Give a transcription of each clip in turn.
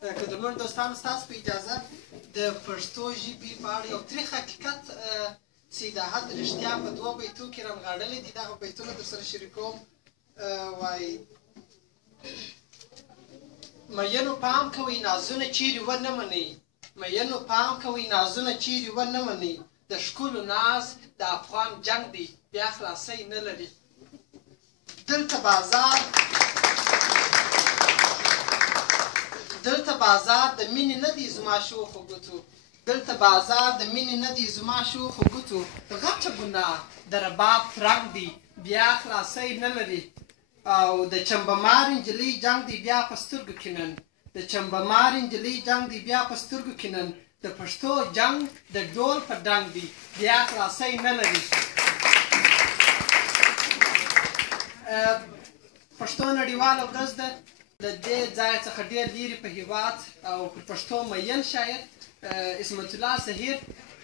قدرمنو دوستانو ستاسو په اجازه د پښتو ژبې په اړه یو تریخ حقیقت سید احد رښتیا په 2 بیتو کې رانغاړلی دي. دغه بیتونه درسره شریکوم. وایي مینو پام کوئ نازونه چیرې ونه منئ، مینو پام کوئ نازونه چیرې ونه منئ، د ښکلو ناز د افغان جنګ دی بیا خلاصۍ نه لري. دلته بازار د مینې نه دی زما شوخو ګوتو، دلته بازار د مینې نه دی زما شوخو ګوتو، غټه ګناه د رباب ترنګ دی بیا خلاصۍ نه لري. او د چمبمار نجلۍ جنګ دی بیا په سترګو کې نن، د چمبمار نجلۍ جنګ دی بیا په سترګو کې نن، د پښتو جنګ د ډول په ډنګ دی بیا خلاصۍ نه لري. پښتو نړیواله ورځ ده. له دې ځای څخه ډېر لرې په هېواد او پر پښتو مین شاعر عصمت الله زهیر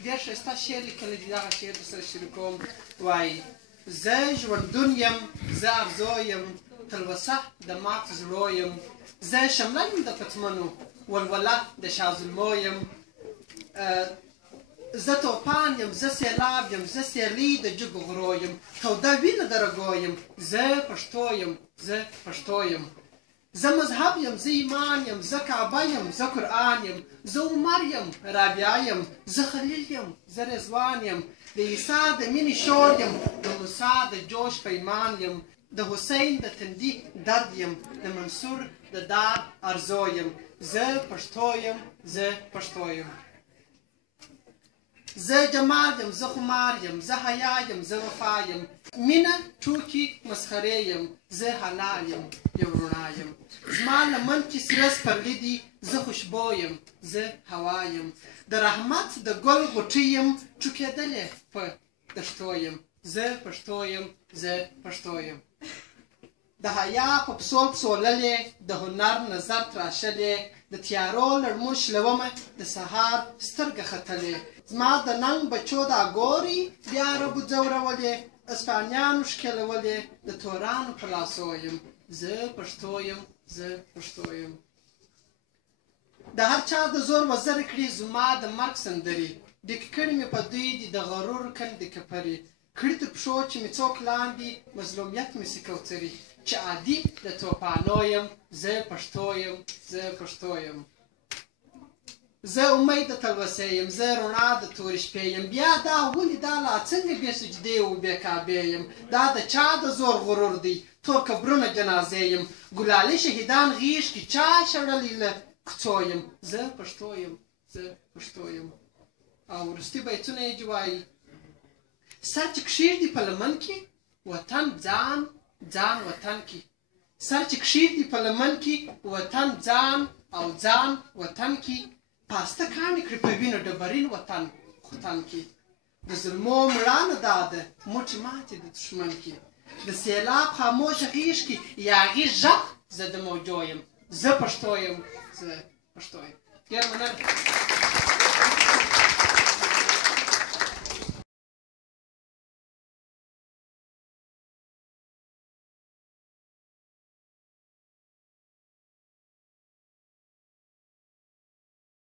ډېر ښایسته شعر لیکلی دی. دغه شعر درسره شریکوم. وایي زه ژوندون یم، زه ارزو یم، تلوسه د مات زړو یم، زه شمله یم د پتمنو، ولوله د شازلمو یم، زه توپان یم، زه سیلاب یم، زه سیلۍ د جګو غرو یم، توده وینه د رګو یم، زه پښتو یم، زه پښتو یم، زه مذهب یم، زه ایمان یم، زه کعبه یم، زه قرآن یم، زه عمر یم، رابعه یم، زه خلیل یم، زه رضوان یم، د عیسی د مینې شور یم، د موسی د جوش پیمان یم، د حسین د تندي درد یم، د منصور د دار ارزو یم، زه پښتو یم، زه پښتو یم. زه جمال یم، زه خمار یم، زه حیا یم، زه وفا یم، مینه ټوکې مسخرې یم، زه حلال یم، یو رڼا یم، زما لمن کې سره سپرلي دي، زه خوشبو یم، زه هوا یم، د رحمت د ګل غوټۍ یم، چوکېدلې په دښتو یم، زه پښتو یم، زه پښتو یم. د حیا په پسول پسوللې، د هنر نظر تراشلې، د تیارو لړمون شلومه، د سهار سترګه ختلې، زما د ننګ بچو دا ګوري بیا ربو ځورولې، اسپانیانو ښکېلولې، د تورانو په لاسو یم، زه پښتو یم، زه پښتو یم. د هر چا د زور وزر کړي زما د مرګ سندرې، ډک کړي مې په دوی دي د غرور کندې کپرې، کړي تر پښو چې مې څوک لاندې مظلومیت مې سي کوترې، چې عادي د توپانو یم، زه پښتو یم، زه پښتو یم. زه امید د تلوسې یم، زه رڼا د تورې شپې یم، بیا دا ولې دا لا څنګه بې سجدې و بې کعبې یم، دا د چا د زور غرور دی، تور قبرونه جنازې یم، ګلالي شهیدان غیږ کې چا شړلي له کوڅو یم، زه پښتو یم، زه پښتو یم. او وروستي بیتونه یې وایي سر چې کښېږدي په لمن کې وطن ځان ځان وطن کې، سر چې کښېږدي په لمن کې وطن ځان او ځان وطن کې، پاسته کاڼي کړي په وینو ډبرین وطن خوتن کې، د ظلمو مړانه دا ده موټې ماتې د دښمن کې، د سیلاب خاموشه غیږ کې یاغي غږ زه د موجو یم، زه پښتو یم، زه پښتو یم. ډېره مننه.